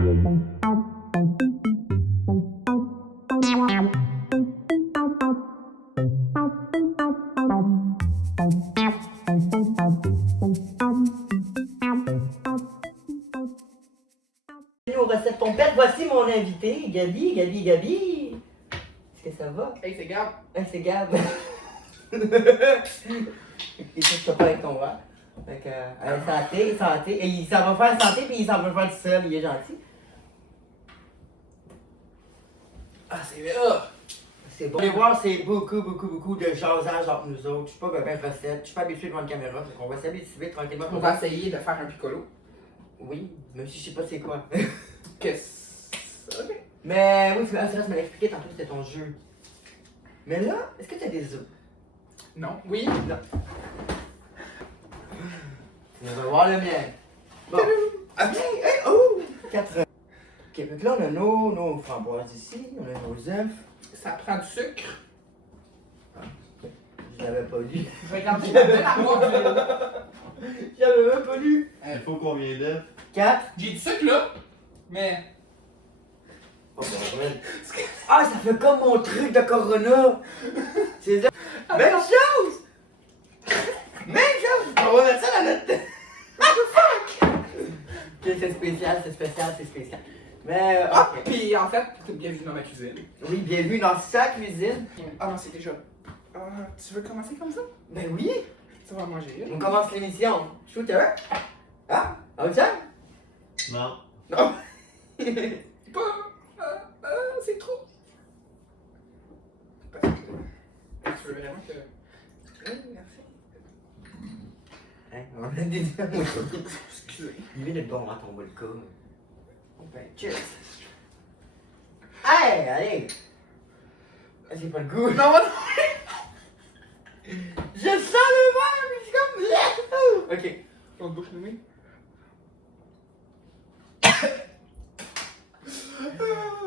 Aux recettes pompettes, voici mon invité, Gabi. Est-ce que ça va? Hey, c'est Gab. Hey, c'est Gab. Et tu te pas avec ton verre. Fait que, santé. Et il s'en va faire santé, puis il s'en va faire tout seul, il est gentil. Ah, c'est là. C'est bon. Vous allez voir, c'est beaucoup de jasage entre nous autres. Je suis pas bien recette, je suis pas habitué devant une caméra, donc on va s'habituer tranquillement. On va essayer de faire un piccolo. Oui, même si je sais pas c'est quoi. Qu'est-ce? Ok. Mais oui, tu m'as expliqué tantôt que c'était ton jeu. Mais là, est-ce que tu as des œufs? Non. Oui. Non. On va voir le mien. Bon. Ok, hey, oh! 4. Ok, donc là, on a nos framboises ici, on a nos œufs. Ça prend du sucre. Je l'avais pas lu. Je regarde la belle armoire. J'avais même pas lu. Il faut combien d'œufs? 4. J'ai du sucre là. Mais. Oh, bordel. Ah, ça fait comme mon truc de Corona. C'est ça. Même chose! Même chose! On va mettre ça dans notre. Fuck! Ok, c'est spécial. Mais. Ah, ok. puis en fait, bienvenue dans ma cuisine. Oui, bienvenue dans sa cuisine. Ah non, c'est déjà. Ah, tu veux commencer comme ça? Ben oui! Tu vas manger une. On commence l'émission. Shooter? Ah? Ah, ça? Non. Non! Pas. C'est trop. Parce que. Tu veux vraiment que. Oui, merci. Hein? On a des Excusez. Il vient d'être bon à ton vodka. Ben, cheers! Hey, allez! J'ai pas le goût. Non, non! Je sens le verre, mais je suis comme. Ok. Ton bouche nommée?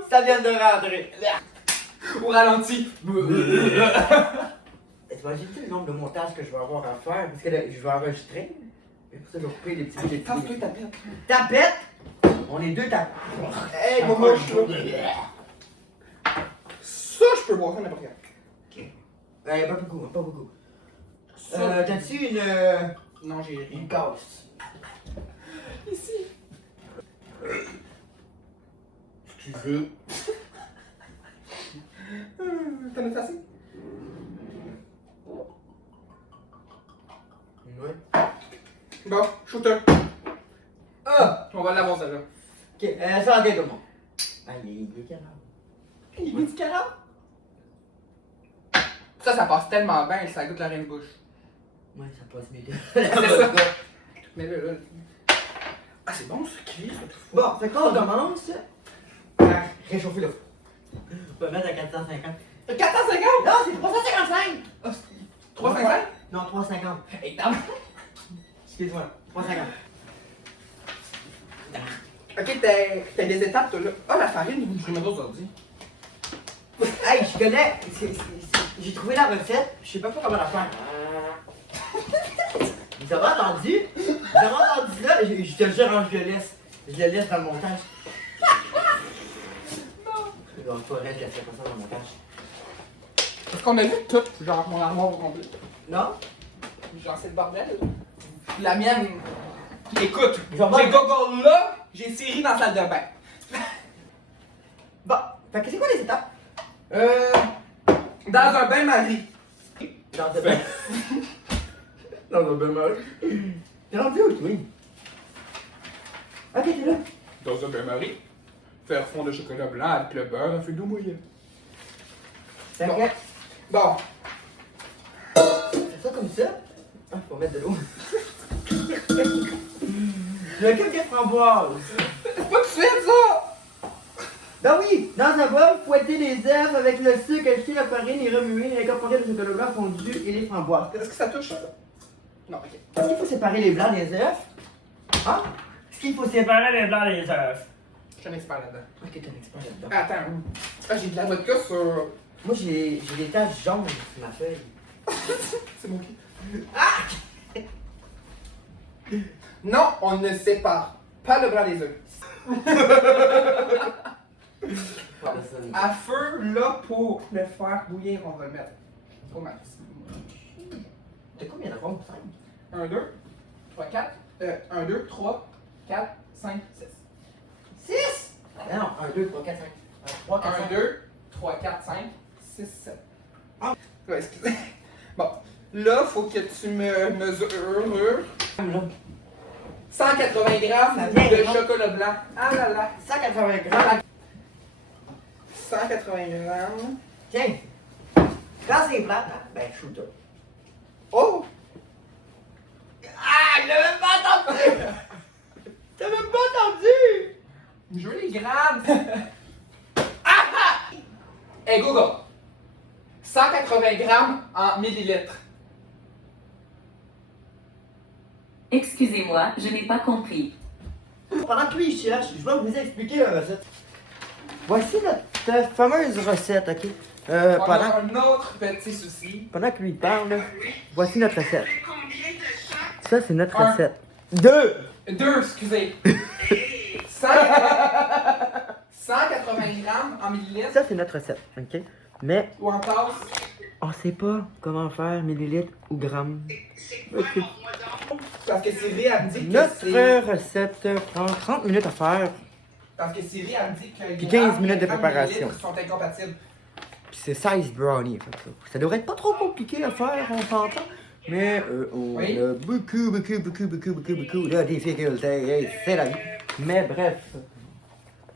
Ça vient de rentrer. Au ralenti. T'imagines-tu le nombre de montages que je vais avoir à faire? Parce que là, je vais enregistrer. Et pour ça, je vais couper des petits. Passe-toi ta pète. Tapette! On est deux tapettes. Hey, mon moche là. Ça, je peux boire ça n'importe quand. Ok. Pas beaucoup. Ça. T'as-tu une. Non, j'ai rien. Une casse? Ici. Si tu veux. T'en as assez? Ouais. Bon, shooter. Ah! On va l'avoir celle-là. Ok, santé tout le monde. Ah, il est quelle heure? Il est midi 40? Ça passe tellement bien, ça goûte la reine bouche. Ouais, ça passe mieux. C'est ça. Mais là. Ah, c'est bon ce cuit, ça. Bon, fait que là, on commence à réchauffer le four. On va mettre à 450. 450? Non, c'est 355! Ah, 350? Non, 350. Hey, t'as. Excuse-moi, 350. Ok, t'as des étapes, toi, là. Ah, la farine, je vais mettre aujourd'hui. Hey, je connais. J'ai trouvé la recette, je sais pas comment la faire. Vous avez entendu? Vous avez entendu ça? Je te le jure, je le laisse. Je le laisse dans le montage. Non. Bon, toi, reste, je laisse pas ça dans le montage. Est-ce qu'on a vu tout, genre mon armoire au complet? Non? Genre, c'est le bordel. La mienne. Écoute, Genre, j'ai Google là, j'ai Siri dans la salle de bain. Bon, fait que c'est quoi les étapes? Dans un bain-marie. Dans un bain. Dans un bain mal. T'es rendu où, toi? Ok, t'es là. Dans un bain-marie. Faire fondre le chocolat blanc avec le beurre, un feu d'eau mouillée. T'inquiète. Bon. Fais ça comme ça. Ah, faut mettre de l'eau. Je m'occupe des framboises. C'est pas tout de suite, ça! Ben oui, dans un bol, fouettez les œufs avec le sucre, ajouter la farine et remuer, incorporer le chocolat blanc fondu et les framboises. Est-ce que ça touche, ça? Non, ok. Est-ce qu'il faut séparer les blancs des œufs? Hein? Est-ce qu'il faut séparer les blancs des œufs? Je suis un expert là-dedans. Ok, t'es un expert là-dedans. Attends. Ah, j'ai de la vodka sur. Moi, j'ai des taches jaunes sur ma feuille. C'est mon cul. Ah! Non, on ne sépare pas le blanc des œufs. À feu, là, pour le faire bouillir, on va le mettre au max. T'as combien de ronds? 1, 2, 3, 4. 1, 2, 3, 4, 5, 6. 6! Non, 1, 2, 3, 4, 5. 3, 4, 5. 1, 2, 3, 4, 5, 6, 7. Ah. Ouais, excusez. Bon, là, faut que tu me mesures 180 Ça grammes vient, de non? chocolat blanc. Ah là là. 180 grammes. 180 grammes. Tiens. Quand c'est plat, ben shooter. Oh! Ah, il l'a même pas entendu! T'as même pas entendu! Je veux les grammes. Ah! Hey Google. 180 grammes en millilitres. Excusez-moi, je n'ai pas compris. Pendant que lui il cherche, je vais vous expliquer la recette. Voici notre fameuse recette, ok? On a Pendant un autre petit souci. que lui parle, là, voici notre recette. Ça, c'est notre Un. recette. 2! 2, excusez. 180 grammes en millilitres Ça, c'est notre recette, ok? Mais ou en tasse. on sait pas comment faire millilitres ou grammes. Ok. Parce que Siri, elle me dit que c'est... Notre recette prend 30 minutes à faire, Parce que Siri, elle me dit que Puis grammes 15 minutes de et grammes préparation. millilitres sont incompatibles. puis c'est 16 brownies. Fait que ça devrait être pas trop compliqué à faire, on s'entend. Mais on Oui. a beaucoup de difficultés. Hey, c'est la vie. Mais bref,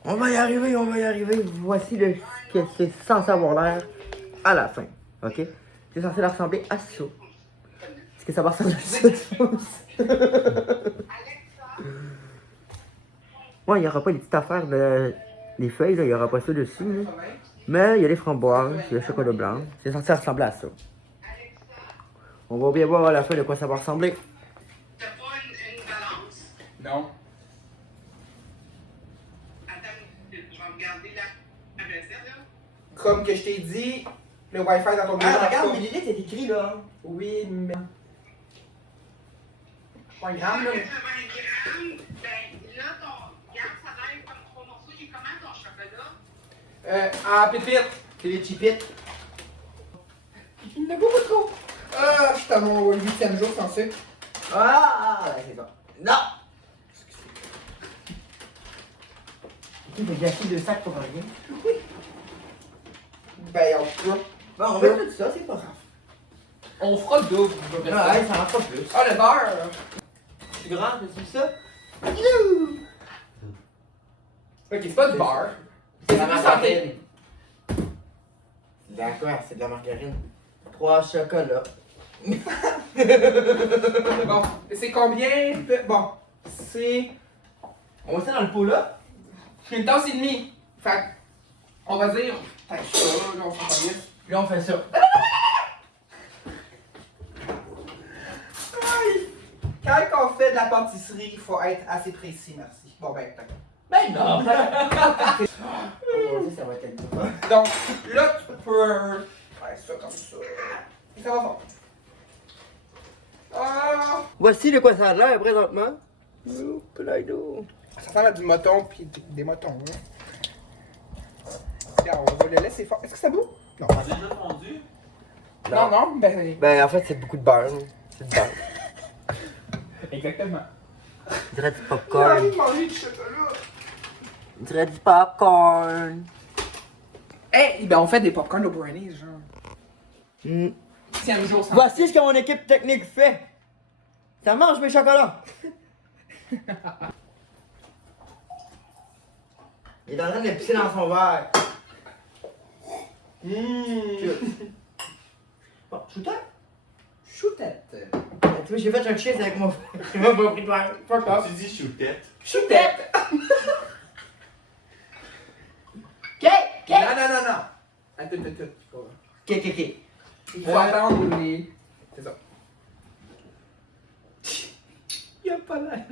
on va y arriver, on va y arriver. Voici ce que c'est censé avoir l'air à la fin. Ok? C'est censé leur ressembler à ça. Est-ce que ça va ressembler à ça, tu penses? Ouais, il n'y aura pas les petites affaires de. Les feuilles, là, il n'y aura pas ça dessus. Là. Mais il y a les framboises, il y a le chocolat blanc. C'est censé ressembler à ça. On va bien voir à la fin de quoi ça va ressembler. T'as pas une balance? Non. Attends, je vais regarder la recette, là. Comme que je t'ai dit, le Wi-Fi dans ton bureau. Ah, marche regarde, pas. millilitres, c'est écrit là. Oui, mais... Pas un gramme, là. 180 grammes, ben là, regarde, ça a l'air comme 3 morceaux. Il est comment ton chocolat? Ah, pépite. C'est les chipites. Il y en a beaucoup trop. Ah, je suis à mon 8e jour sans sucre. Ah, c'est ça. Non! Tu veux gâcher 2 sacs pour rien? Ben, en tout cas, Bon, on va tout ça, c'est pas grave. on fera double. Ah, ouais, ça en fera plus. Ah, le beurre. C'est grand, c'est ça? Ok, c'est pas du beurre. C'est C'est de la plus santé. margarine. D'accord, c'est de la margarine. 3 chocolats. Bon, c'est combien? Bon, c'est On met ça dans le pot là? une tasse et demie. Fait que, on va dire... Fait que ça, là, on s'en calisse. Puis là, on fait ça. Aïe. Quand on fait de la pâtisserie, il faut être assez précis, merci. Bon, ben, d'accord. Ben non! Ça va être quelque Donc, là, tu peux faire ça comme ça. Et ça va fort. Ah! Voici de quoi ça a l'air présentement. Oh, plaido. Ça ressemble à du moton puis des motons. Hein. Regarde, on va le laisser fort. Est-ce que ça boue? Non. C'est déjà fondu? Non, non, ben. Ben en fait, c'est beaucoup de beurre. C'est du beurre. Exactement. On dirait du J'ai popcorn. envie de manger du chocolat. On dirait du popcorn. Eh, ben on fait des popcorn au brownies, genre. Mm. 6e jour sans. Voici ce que mon équipe technique fait. Ça mange mes chocolats. Il est en train de pisser dans son verre. Bon, shooter? Choutette. Tu vois, j'ai fait un cheese avec mon frère. Il m'a pas pris de verre. Fuck off. Tu dis chou-tête. Choutette! Ok, Non, non, non, non. Attends. ok. Il faut attendre les. C'est ça. Il a pas l'air.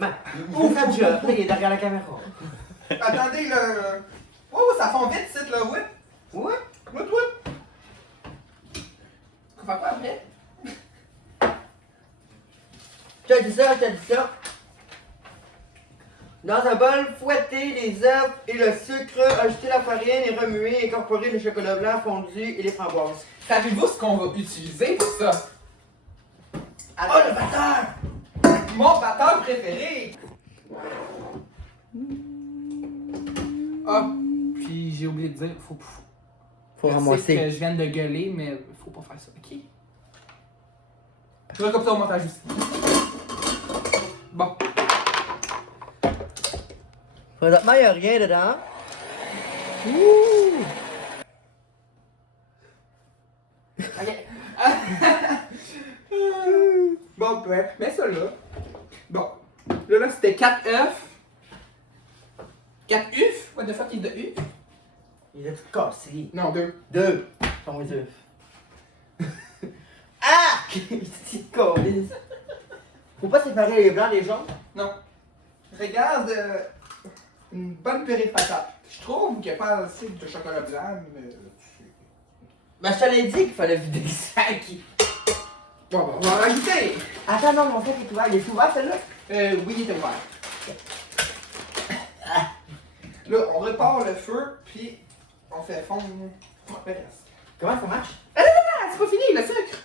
Ben, il fait le job. Là, il est derrière la caméra. Attendez, là. Oh, ça fond vite, c'est là, ouais. Ouais. Ouais. On va pas après? Je t'ai dit ça. Dans un bol, fouettez les œufs et le sucre, ajoutez la farine et remuez, incorporez le chocolat blanc fondu et les framboises. Savez-vous ce qu'on va utiliser pour ça? Oh, le batteur! Mon batteur préféré! Ah, puis j'ai oublié de dire, faut Faut je sais ramasser. que je viens de gueuler, mais faut pas faire ça, ok? Je vais comme ça au montage aussi. Bon. Présentement, il n'y a rien dedans. Ouh! Ok. Bon, ben, mets ça là. Bon. Là, c'était 4 œufs. 4 œufs? What the fuck is the œufs? Il a tout cassé. Non, 2. 2. Sont les œufs. Ah! Petite colisse. Faut pas séparer les blancs des jaunes. Non. Regarde, une bonne purée de patates. Je trouve qu'il n'y a pas assez de chocolat blanc, mais... Ben, je te l'ai dit qu'il fallait vider le sac. Bon, ben, on va en rajouter. Attends, non, mon sac est ouvert. Il est ouvert, celui-là? Oui, il était ouvert. Là, on repart le feu, puis on fait fondre le reste. Comment ça marche? Ah, c'est pas fini, le sucre!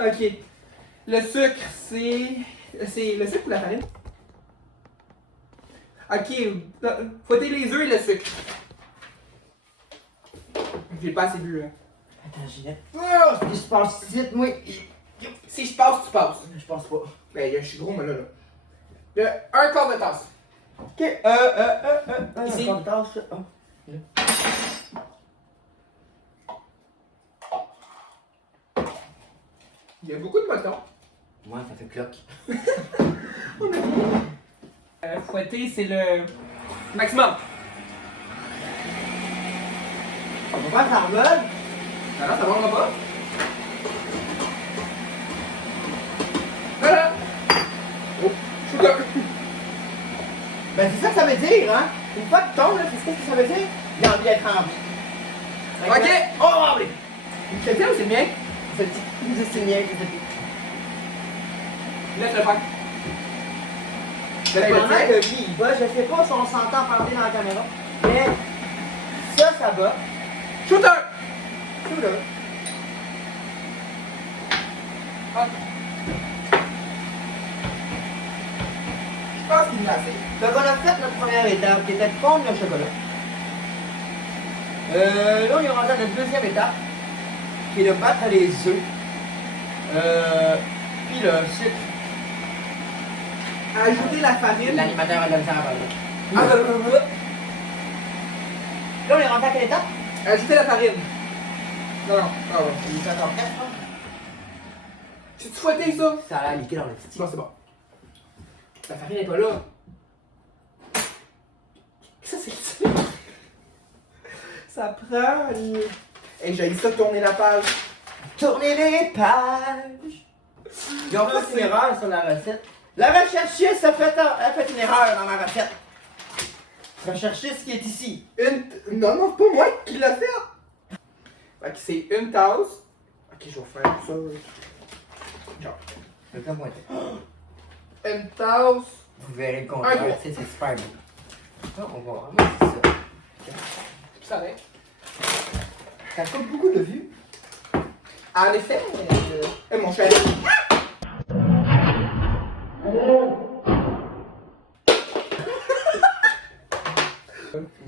Ok. Le sucre, c'est... C'est le sucre ou la farine? Ok, fouettez les œufs et le sucre. J'ai pas assez bu, là. Attends, Ginette. Oh, je passe vite, moi. Si je passe, tu passes. Je pense pas. Ben, je suis gros, mais là. Un quart de tasse. Ok, Ici. Un quart de tasse. Oh. Il y a beaucoup de motons. Moi, ça fait cloque. Fouetter, c'est le maximum. On va faire ça rebelle. Non, ça va pas. Voilà. Oh, sugar. Ben, c'est ça que ça veut dire, hein? Une fois que tu tombes, là, c'est ce que ça veut dire? Il a envie d'être rempli. Ok. Oh, rempli! C'est le tien ou c'est le mien? C'est le c'est le mien, c'est le Laisse le faire. Pendant que lui, il va, je sais pas si on s'entend parler dans la caméra, mais ça va. Shooter! Tout là. Ah. Je pense qu'il l'a assez. Donc, on a fait notre première étape qui était de fondre le chocolat. Là, on est rendu à notre deuxième étape qui est de battre les œufs. Puis le sucre. Ajouter la farine. L'animateur a de la misère à parler. Ah, Là, on est rendu à quelle étape? Ajouter la farine. Non, non. Ah ouais. Il est encore 4, J'ai-tu fouetté ça? ça a l'air liquide dans le petit. Non, c'est bon. La farine n'est pas là. Ça, c'est ça. Ça prend. Hey, j'ai ça de tourner la page. Tournez les pages! Ils ont fait une erreur sur la recette. La recherchiste a fait une erreur dans ma recette. Recherchez ce qui est ici. Non, non, c'est pas moi qui l'a fait. Fait que c'est une tasse. Ok, je vais faire ça. Genre. Le temps pointé. Une tasse. Vous verrez le Un contraire, gros. c'est super beau. Ça, on va vraiment ça. Ça avec. Ça coupe beaucoup de vues. En effet, mon chéri.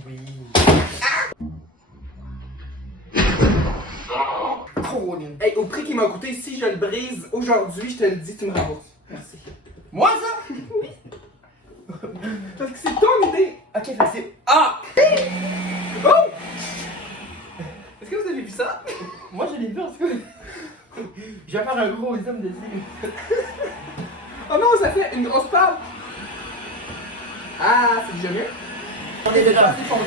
Oui. Hey, au prix qu'il m'a coûté, si je le brise aujourd'hui, je te le dis, tu me rembourses. Merci. Moi, ça? Parce que c'est ton idée. Ok, facile. Ah! Oh! Est-ce que vous avez vu ça? Moi, je l'ai vu en tout cas. Je vais faire un gros zoom dessus. Oh non, ça fait une grosse pâte. Ah, c'est déjà mieux. On est déjà. assez fondu.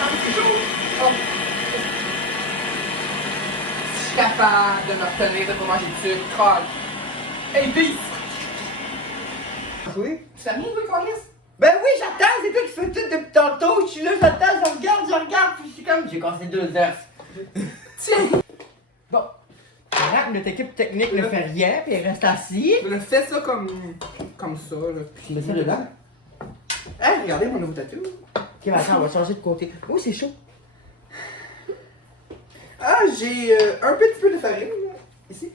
Ah, c'est chaud. Oh. Je suis capable de me retenir de pas manger de sucre. Croque. Hey, bis! Oui? Tu fais rien, toi, Carlis? Ben oui, j'attends, c'est toi qui fais tout depuis tantôt. Je suis là, j'attends, je regarde, puis je suis comme, j'ai cassé 2 œufs. Tiens! Bon. Arrête, notre équipe technique ne fait rien, puis elle reste assise. Je fais ça comme ça, là. Tu mets ça dedans? Hey, regardez mon nouveau tatou. Ok, mais attends, on va changer de côté. Oh, c'est chaud. Ah, j'ai un petit peu de farine, là, ici.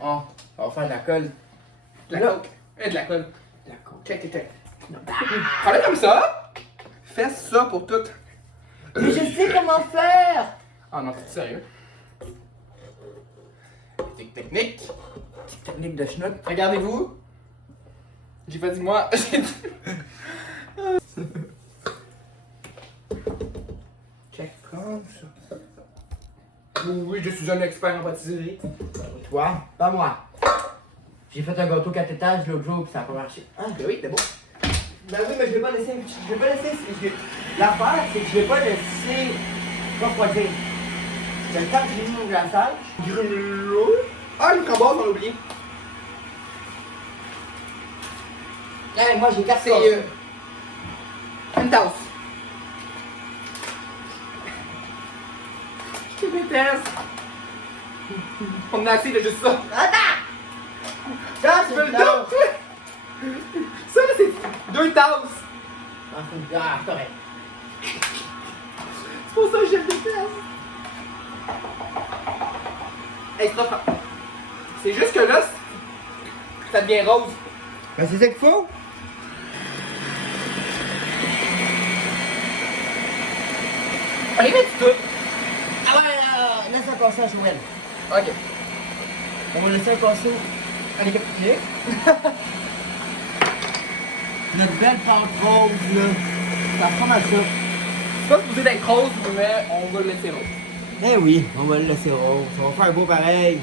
Oh, on va faire de la colle. De la Là. coke. De la colle. De la colle. Check. Prends-le comme ça. Fais ça pour tout. Mais je sais comment faire! Ah non, t'es sérieux? Technique. Petite technique de schnock. Regardez-vous. J'ai pas dit moi. J'ai dit... Check. Comme ça. Oui, je suis un expert en pâtisserie. Toi, pas moi. J'ai fait un gâteau 4 étages l'autre jour, puis ça a pas marché. Ah, ben oui, c'est bon. Ben oui, mais je vais pas laisser. L'affaire, c'est que je vais pas laisser refroidir. J'ai le temps que j'ai mis mon glaçage. Grelot. Ah, une framboise, on l'a oublié. Hey, moi j'ai 4 C'est une tasse. Je te déteste. On a assez de juste ça. Attends! Ça, Tu c'est veux le le temps. double? Ça, là, c'est 2 tasses. Ah, correct. C'est pour ça que je le déteste. Extra franc. C'est juste que là, ça devient rose. Ben c'est ça qu'il faut. On les met tout. Ah ouais, laisse un passer à Joël. Ok. On va laisser un passer à l'équipe technique. Notre belle pâte rose, là. Ça ressemble à ça. C'est pas supposé d'être rose, mais on va le laisser rose. Eh oui, on va le laisser rose. On va faire un beau pareil.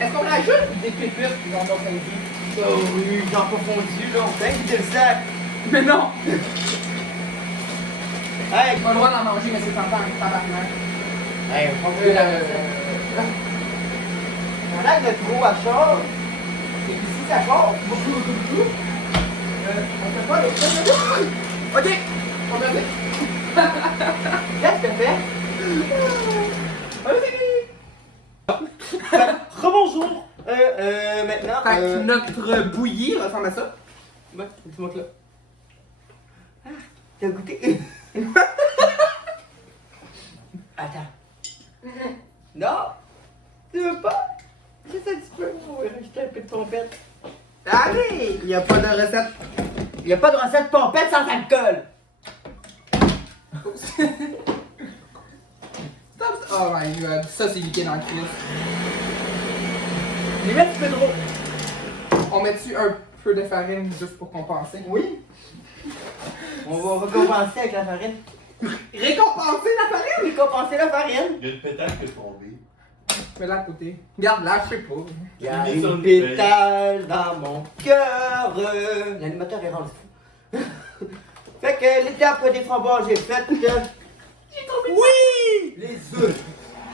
Est-ce qu'on rajoute des pépites dans notre vie? Oh oui, j'en pas fondu, là. On fait de ça. Mais non! Hey, Pas le droit d'en manger, mais c'est tentant avec tabarnak. hey, on va faire on a notre gros achat. C'est ici ça part. On fait pas le... Ok! On va faire. Qu'est-ce que tu fais? Allez! Rebonjour. Maintenant. Fait que notre bouillie ressemble à ça. Ouais, tu montres là. Ah, t'as goûté? Attends. Non? Tu veux pas? Juste un petit peu. On va rajouter un peu de pompette. Allez! Il n'y a pas de recette. Il n'y a pas de recette pompette sans alcool. Stop! Oh my god, ça c'est liquide dans le crise. Les mettre un petit peu trop. On met dessus un peu de farine juste pour compenser. Oui. On va compenser avec la farine. Récompenser la farine! Oui, compenser la farine. Il y a une pétale qui est tombée. Fais-la à côté. Regarde là, je sais pas. Il y a Mis sur une le feuille. pétale dans mon cœur. L'animateur est rendu fou. Fait que l'étape des framboises est faite. J'ai tombé. Oui! Les œufs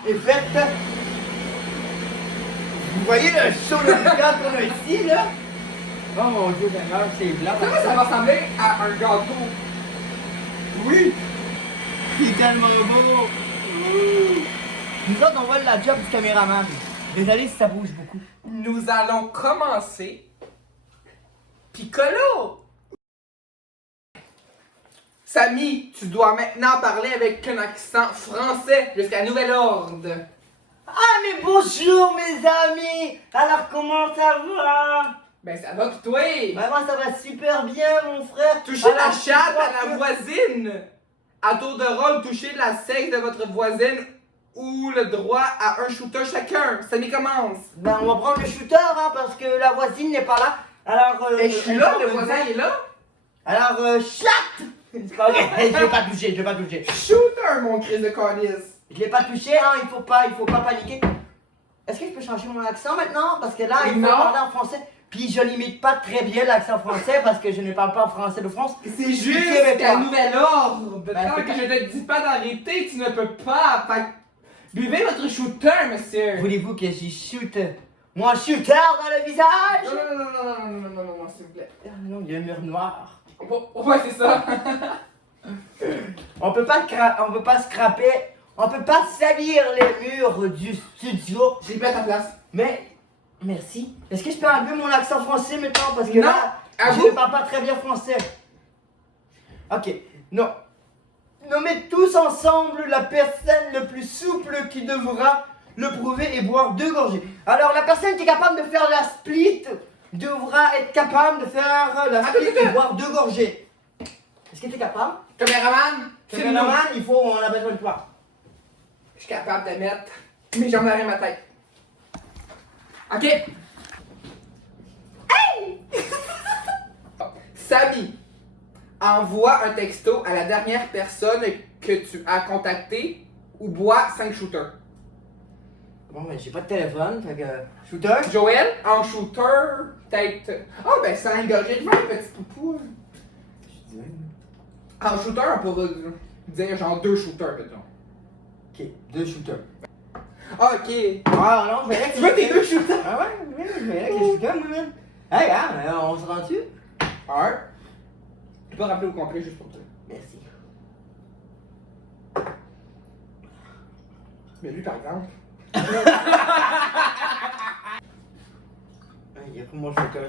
est faite. Vous voyez le show de lumière qu'on a ici, là? Oh mon dieu, d'ailleurs, c'est blanc. Comment ça va ressembler à un gâteau? Oui! Il est tellement beau! Nous autres, on vole la job du caméraman. Désolé si ça bouge beaucoup. Nous allons commencer. Piccolo! Samy, tu dois maintenant parler avec un accent français jusqu'à nouvel ordre. Ah, mais bonjour, mes amis! Alors, comment ça va? Ben ça va pis toi? Vraiment, ça va super bien, mon frère. Touchez la Alors, chatte je à crois la que- voisine! À tour de rôle, touchez la sexe de votre voisine ou le droit à un shooter chacun. Samy commence. Ben, on va prendre le shooter, hein, parce que la voisine n'est pas là. Alors, Et je suis elle là, va le me voisin dire- est là. Alors, chatte! C'est pas vrai, je l'ai pas touché, je l'ai pas touché. Shooter, mon crise de calice. Je l'ai pas touché, hein, il faut pas paniquer. Est-ce que je peux changer mon accent maintenant? Parce que là, il faut Non. parler en français. Puis je n'imite pas très bien l'accent français parce que je ne parle pas français de France. C'est juste québécois. qu'à nouvel ordre. Ben, Tant c'est que pas- je ne te dis pas d'arrêter, tu ne peux pas. Fait que buvez votre shooter, monsieur. Voulez-vous que j'y shoot mon shooter dans le visage? Non, non, non, non, non, non, non, non, non, non, s'il vous plaît. Ah non, il y a un mur noir. Ouais, c'est ça. On peut pas scraper On peut pas salir les murs du studio. J'ai mis à ta place. Mais, merci. Est-ce que je peux enlever mon accent français maintenant? Parce que Non, là, avoue. je ne parle pas très bien français. Ok, non. Nommez tous ensemble la personne le plus souple qui devra le prouver et boire 2 gorgées. Alors, la personne qui est capable de faire la split devra être capable de faire la split et boire 2 gorgées. Est-ce que tu es capable? Caméraman, c'est le nom. Caméraman, on a besoin de toi. Je suis capable de mettre mes jambes derrière ma tête. Ok. Hey! Samy, envoie un texto à la dernière personne que tu as contactée ou bois 5 shooters. Bon, ben, j'ai pas de téléphone, fait que. Shooter? Joël, en shooter, peut-être. Oh, ben, c'est un gorgée de vin, petit poupou. En shooter, on pourrait dire genre 2 shooters, mettons. Ok, 2 shooters. Ah, ok. Ah non, je vais avec Tu veux tes 2 shooters? Ah ouais, je vais avec les shooters, moi, man. Hey, hein, on se rend dessus? Un. Tu peux rappeler au complet juste pour toi. Merci. Mais lui, par exemple. Il y a comme mon shooter,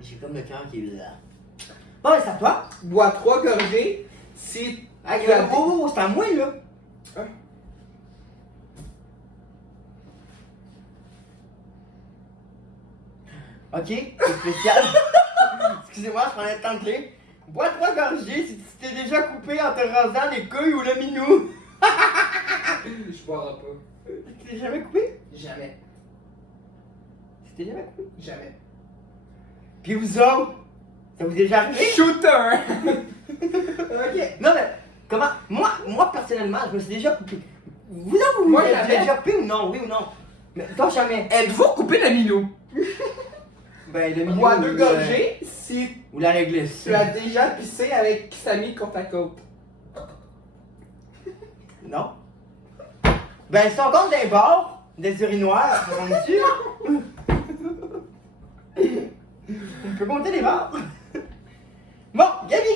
j'ai comme le cœur qui est là. Bon, ben, c'est à toi. Bois 3 gorgées si Ah, tu as oh, c'est à moi, là. Hein? Ok, c'est spécial. Excusez-moi, je prenais le temps de clé. Bois 3 gorgées si tu t'es déjà coupé en te rasant les couilles ou le minou. Je boirai pas. Tu t'es jamais coupé? Jamais. Tu t'es jamais coupé? Jamais. Puis vous autres, ça vous est déjà arrivé? Shooter! Ok. Non mais, comment? Moi personnellement, je me suis déjà coupé. Vous autres, vous Moi, vous êtes jamais. déjà coupé ou non? Oui ou non? Mais toi, jamais. Êtes-vous coupé le minou? Ben, le minou. Bois 2 ou, gorgées si ou la réglisse. tu as déjà pissé avec Samy côte à côte. Non. Ben, si on compte des bars, des urinoirs, ça compte sûr. On peut compter les bars. Bon, Gabi.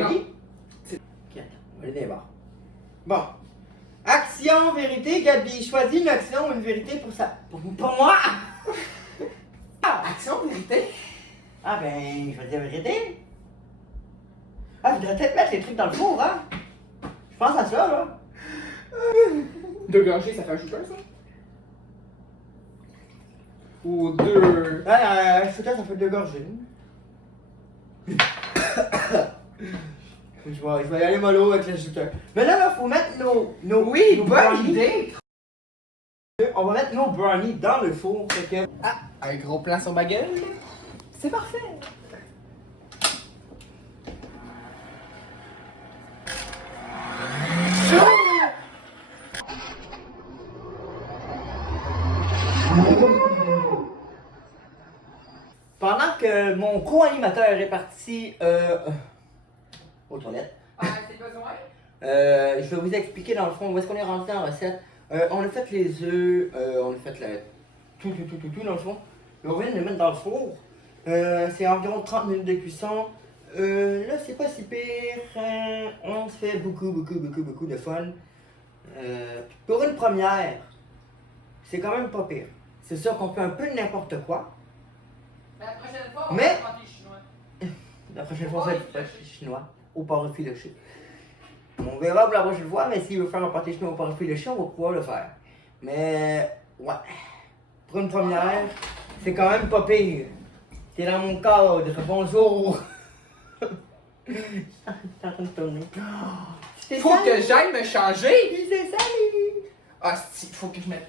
Non. Ok, attends, on va aller des bars. Bon. Action, vérité, Gabi. Choisis une action ou une vérité pour ça. Pour moi. Action, vérité? Ah ben, je vais dire vérité. Ah, je devrais peut-être mettre les trucs dans le four, hein. Je pense à ça, là. 2 gorgées, ça fait un shooter, ça? Ou 2. Ah, shooter, ça fait 2 gorgées. Je vais y aller mollo avec le shooter. Mais là, faut mettre nos Oui, nos bonne brownies. idée! On va mettre nos brownies dans le four. Fait que... Ah, un gros plan sur ma gueule. C'est parfait. Pendant que mon co-animateur est parti aux toilettes, Ah, c'est besoin? je vais vous expliquer dans le fond où est-ce qu'on est rentré dans la recette. On a fait les œufs, on a fait tout dans le fond. Et on vient de les mettre dans le four. C'est environ 30 minutes de cuisson. Là, c'est pas si pire. On se fait beaucoup de fun. Pour une première, c'est quand même pas pire. C'est sûr qu'on fait un peu n'importe quoi. La prochaine fois, Mais- va prendre les chinois. La prochaine fois, on va faire du chinois au pâté filoché. On verra pour la prochaine fois, mais s'il veut faire un pâté chinois au pâté filoché, on va pouvoir le faire. Mais, ouais. Pour une première, c'est quand même pas pire. T'es dans mon cadre, bonjour. T'es en train de tourner. C'est Faut que j'aille me changer! C'est salut! Ah, si, faut que je mette.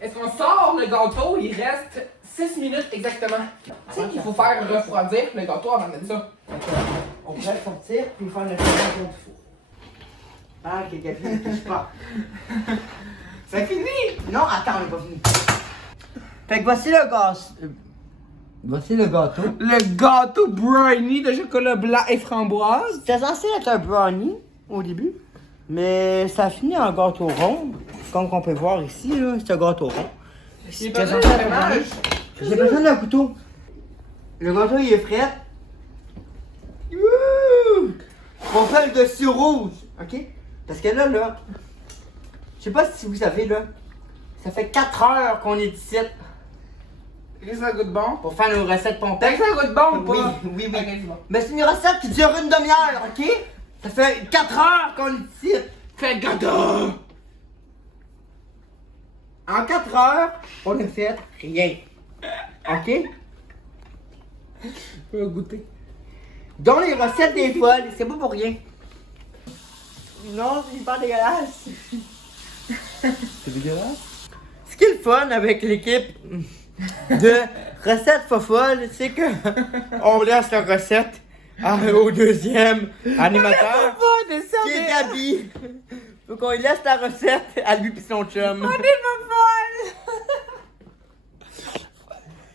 Est-ce qu'on sort le gâteau? Il reste 6 minutes exactement. Tu sais qu'il faut faire refroidir le gâteau avant de mettre ça. On pourrait le sortir puis faire le faire du four. Ah, ok, Gabi, ne touche pas. C'est fini! Non, attends, on n'est pas fini. Fait que voici le gâteau. Voici le gâteau. Le gâteau brownie de chocolat blanc et framboise. C'était censé être un brownie au début, mais ça a fini en gâteau rond. Comme on peut voir ici, là, c'est un gâteau rond. J'ai C'était besoin censé de être un fromage. brownie. J'ai besoin d'un couteau. Le gâteau, il est frais. Ouh! On fait le dessus rouge. OK? Parce que là, je sais pas si vous savez, là, ça fait 4 heures qu'on est ici Est-ce que ça goûte bon? pour faire nos recettes pompées. Est-ce que ça goûte bon ou Oui, pas? oui, oui. Ok, c'est bon. Mais c'est une recette qui dure une demi-heure, OK? Ça fait 4 heures qu'on est ici. Fais gâteau! En 4 heures, on ne fait rien. OK? Je vais goûter. Dans les recettes des folles, c'est pas pour rien. Non, c'est pas dégueulasse. C'est dégueulasse? Ce qui est le fun avec l'équipe de recettes folles, c'est que on laisse la recette au deuxième animateur, qui est Gabi. Faut qu'on lui laisse la recette à lui pis son chum. On est pas folle!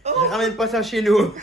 Je ramène pas ça chez nous.